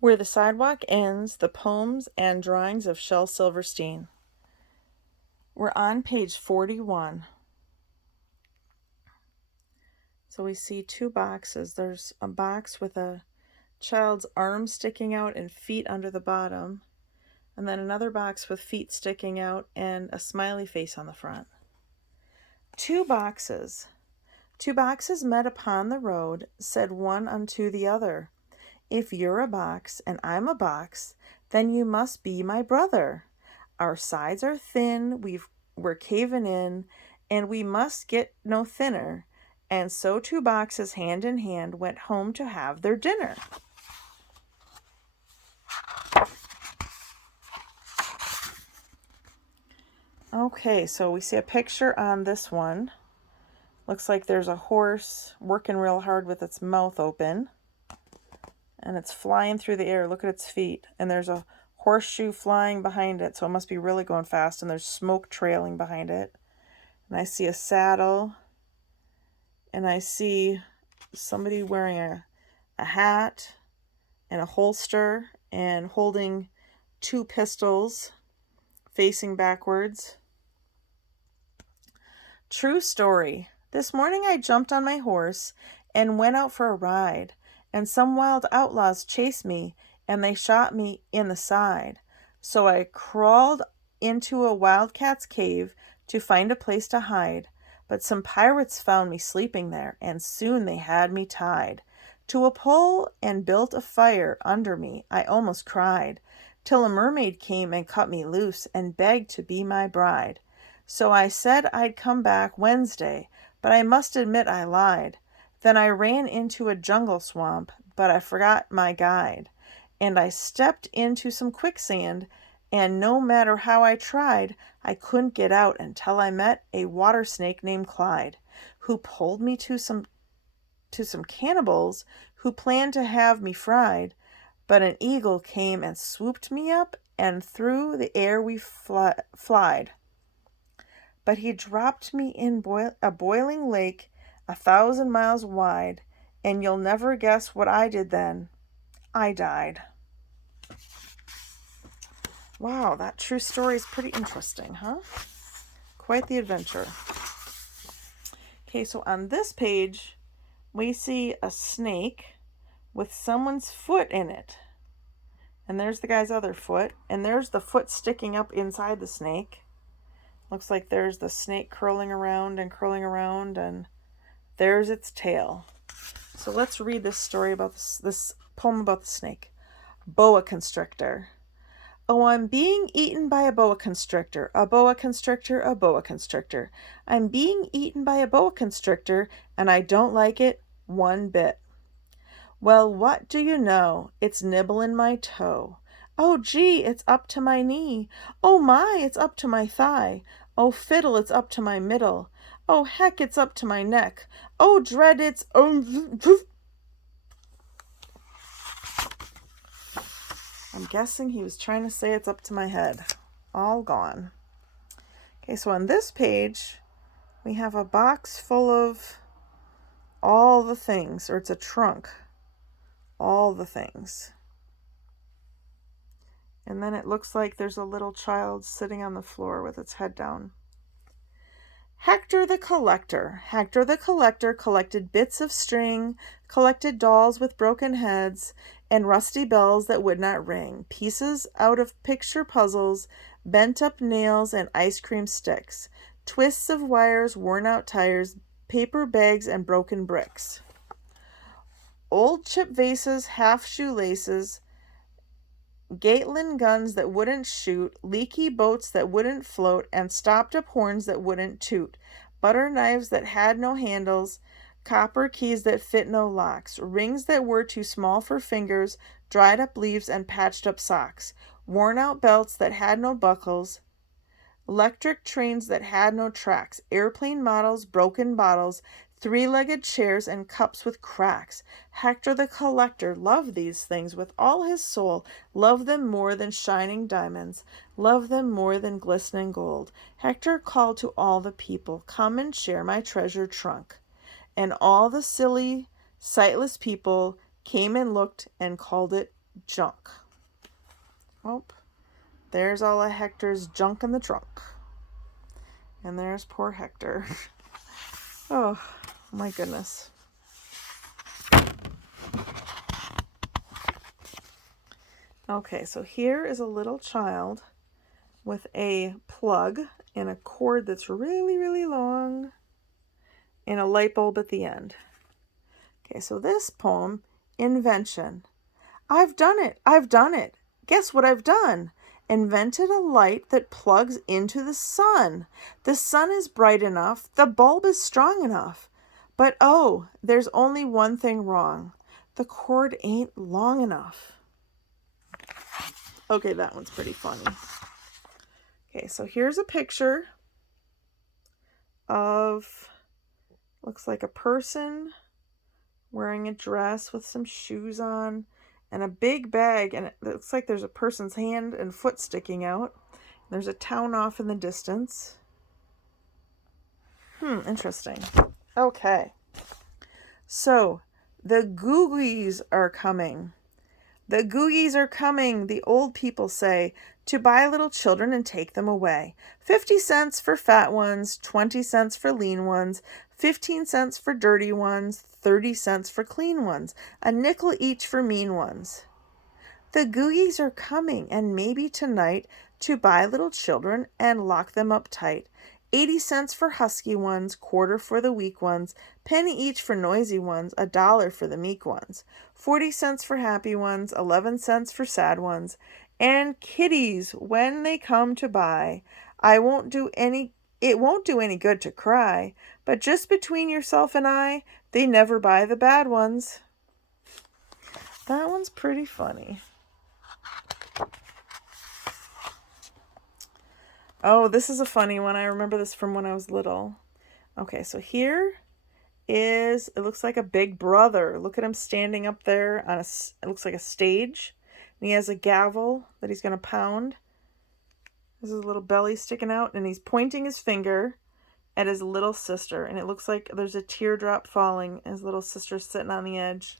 Where the Sidewalk Ends, the Poems and Drawings of Shel Silverstein. We're on page 41. So we see two boxes. There's a box with a child's arm sticking out and feet under the bottom, and then another box with feet sticking out and a smiley face on the front. Two boxes met upon the road, said one unto the other, "If you're a box and I'm a box, then you must be my brother. Our sides are thin, we're caving in, and we must get no thinner." And so two boxes hand in hand went home to have their dinner. Okay, so we see a picture on this one. Looks like there's a horse working real hard with its mouth open. And it's flying through the air. Look at its feet. And there's a horseshoe flying behind it, so it must be really going fast. And there's smoke trailing behind it. And I see a saddle. And I see somebody wearing a hat and a holster and holding two pistols facing backwards. True story. This morning I jumped on my horse and went out for a ride, and some wild outlaws chased me, and they shot me in the side. So I crawled into a wildcat's cave to find a place to hide, but some pirates found me sleeping there, and soon they had me tied to a pole and built a fire under me. I almost cried, till a mermaid came and cut me loose and begged to be my bride. So I said I'd come back Wednesday, but I must admit I lied. Then I ran into a jungle swamp, but I forgot my guide, and I stepped into some quicksand, and no matter how I tried, I couldn't get out until I met a water snake named Clyde, who pulled me to some cannibals who planned to have me fried. But an eagle came and swooped me up, and through the air we flied. But he dropped me in a boiling lake 1,000 miles wide, and you'll never guess what I did then. I died. Wow, that true story is pretty interesting, huh? Quite the adventure. Okay, so on this page, we see a snake with someone's foot in it. And there's the guy's other foot, and there's the foot sticking up inside the snake. Looks like there's the snake curling around, and there's its tail. So let's read this story about this poem about the snake. Boa constrictor. Oh, I'm being eaten by a boa constrictor, a boa constrictor, a boa constrictor. I'm being eaten by a boa constrictor, and I don't like it one bit. Well, what do you know? It's nibbling my toe. Oh, gee, it's up to my knee. Oh, my, it's up to my thigh. Oh, fiddle, it's up to my middle. Oh, heck, it's up to my neck. Oh, dread, it's... I'm guessing he was trying to say it's up to my head. All gone. Okay, so on this page, we have a box full of all the things, or it's a trunk. All the things. And then it looks like there's a little child sitting on the floor with its head down. Hector the collector. Hector the collector collected bits of string, collected dolls with broken heads, and rusty bells that would not ring, pieces out of picture puzzles, bent up nails and ice cream sticks, twists of wires, worn out tires, paper bags, and broken bricks. Old chip vases, half shoelaces, Gatling guns that wouldn't shoot, leaky boats that wouldn't float, and stopped up horns that wouldn't toot, butter knives that had no handles, copper keys that fit no locks, rings that were too small for fingers, dried up leaves and patched up socks, worn out belts that had no buckles, electric trains that had no tracks, airplane models, broken bottles, three-legged chairs, and cups with cracks. Hector the collector loved these things with all his soul, loved them more than shining diamonds, loved them more than glistening gold. Hector called to all the people, "Come and share my treasure trunk." And all the silly, sightless people came and looked and called it junk. Oh, there's all of Hector's junk in the trunk. And there's poor Hector. Oh, my goodness. Okay, so here is a little child with a plug and a cord that's really, really long and a light bulb at the end. Okay, so this poem, Invention. I've done it. I've done it. Guess what I've done? Invented a light that plugs into the sun. The sun is bright enough. The bulb is strong enough. But oh, there's only one thing wrong. The cord ain't long enough. Okay, that one's pretty funny. Okay, so here's a picture of, looks like a person wearing a dress with some shoes on and a big bag, and it looks like there's a person's hand and foot sticking out. There's a town off in the distance. Interesting. Okay. So, the Googies are coming. The Googies are coming, the old people say, to buy little children and take them away. 50 cents for fat ones, 20 cents for lean ones, 15 cents for dirty ones, 30 cents for clean ones, a nickel each for mean ones. The Googies are coming, and maybe tonight, to buy little children and lock them up tight. 80 cents for husky ones, quarter for the weak ones, penny each for noisy ones, $1 for the meek ones, 40 cents for happy ones, 11 cents for sad ones, and kitties, when they come to buy, it won't do any good to cry, but just between yourself and I, they never buy the bad ones. That one's pretty funny. Oh, this is a funny one. I remember this from when I was little. Okay, so here is, it looks like a big brother. Look at him standing up there on it looks like a stage. And he has a gavel that he's going to pound. There's his little belly sticking out, and he's pointing his finger at his little sister. And it looks like there's a teardrop falling, and his little sister's sitting on the edge.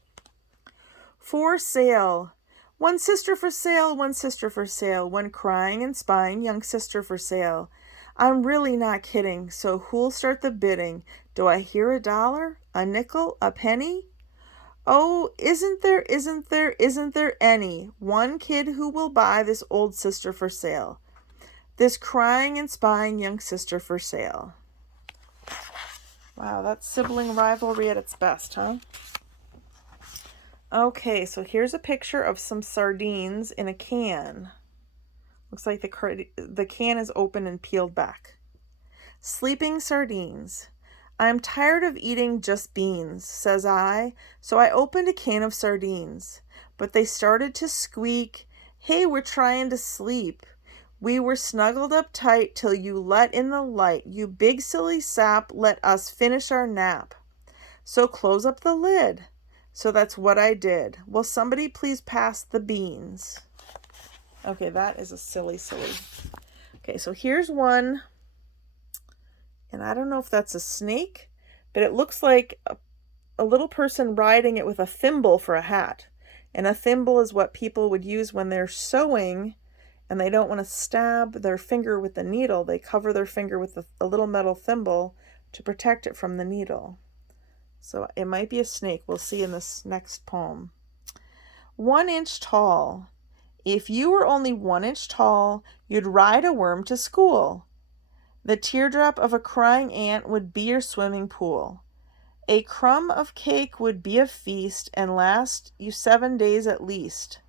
For sale. One sister for sale, one sister for sale, one crying and spying young sister for sale. I'm really not kidding, so who'll start the bidding? Do I hear $1, a nickel, a penny? Oh, isn't there any one kid who will buy this old sister for sale? This crying and spying young sister for sale. Wow, that's sibling rivalry at its best, huh? Okay, so here's a picture of some sardines in a can. Looks like the can is open and peeled back. Sleeping sardines. I'm tired of eating just beans, says I, so I opened a can of sardines. But they started to squeak, hey, we're trying to sleep. We were snuggled up tight till you let in the light. You big silly sap, let us finish our nap. So close up the lid. So that's what I did. Will somebody please pass the beans? Okay, that is a silly. Okay, so here's one. And I don't know if that's a snake, but it looks like a little person riding it with a thimble for a hat. And a thimble is what people would use when they're sewing and they don't want to stab their finger with the needle. They cover their finger with a little metal thimble to protect it from the needle. So it might be a snake. We'll see in this next poem. 1 inch tall. If you were only 1 inch tall, you'd ride a worm to school. The teardrop of a crying ant would be your swimming pool. A crumb of cake would be a feast and last you 7 days at least.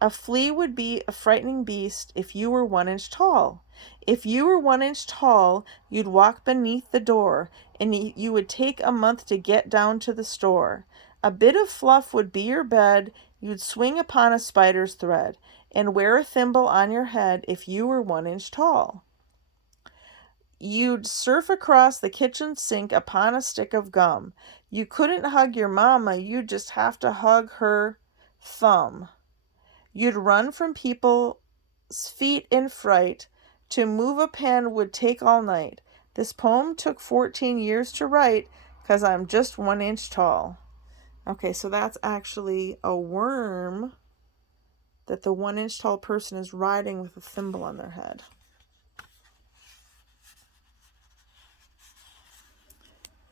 A flea would be a frightening beast if you were 1 inch tall. If you were 1 inch tall, you'd walk beneath the door, and you would take a month to get down to the store. A bit of fluff would be your bed, you'd swing upon a spider's thread, and wear a thimble on your head if you were 1 inch tall. You'd surf across the kitchen sink upon a stick of gum. You couldn't hug your mama, you'd just have to hug her thumb. You'd run from people's feet in fright. To move a pen would take all night. This poem took 14 years to write, 'cause I'm just 1 inch tall. Okay, so that's actually a worm that the 1 inch tall person is riding with a thimble on their head.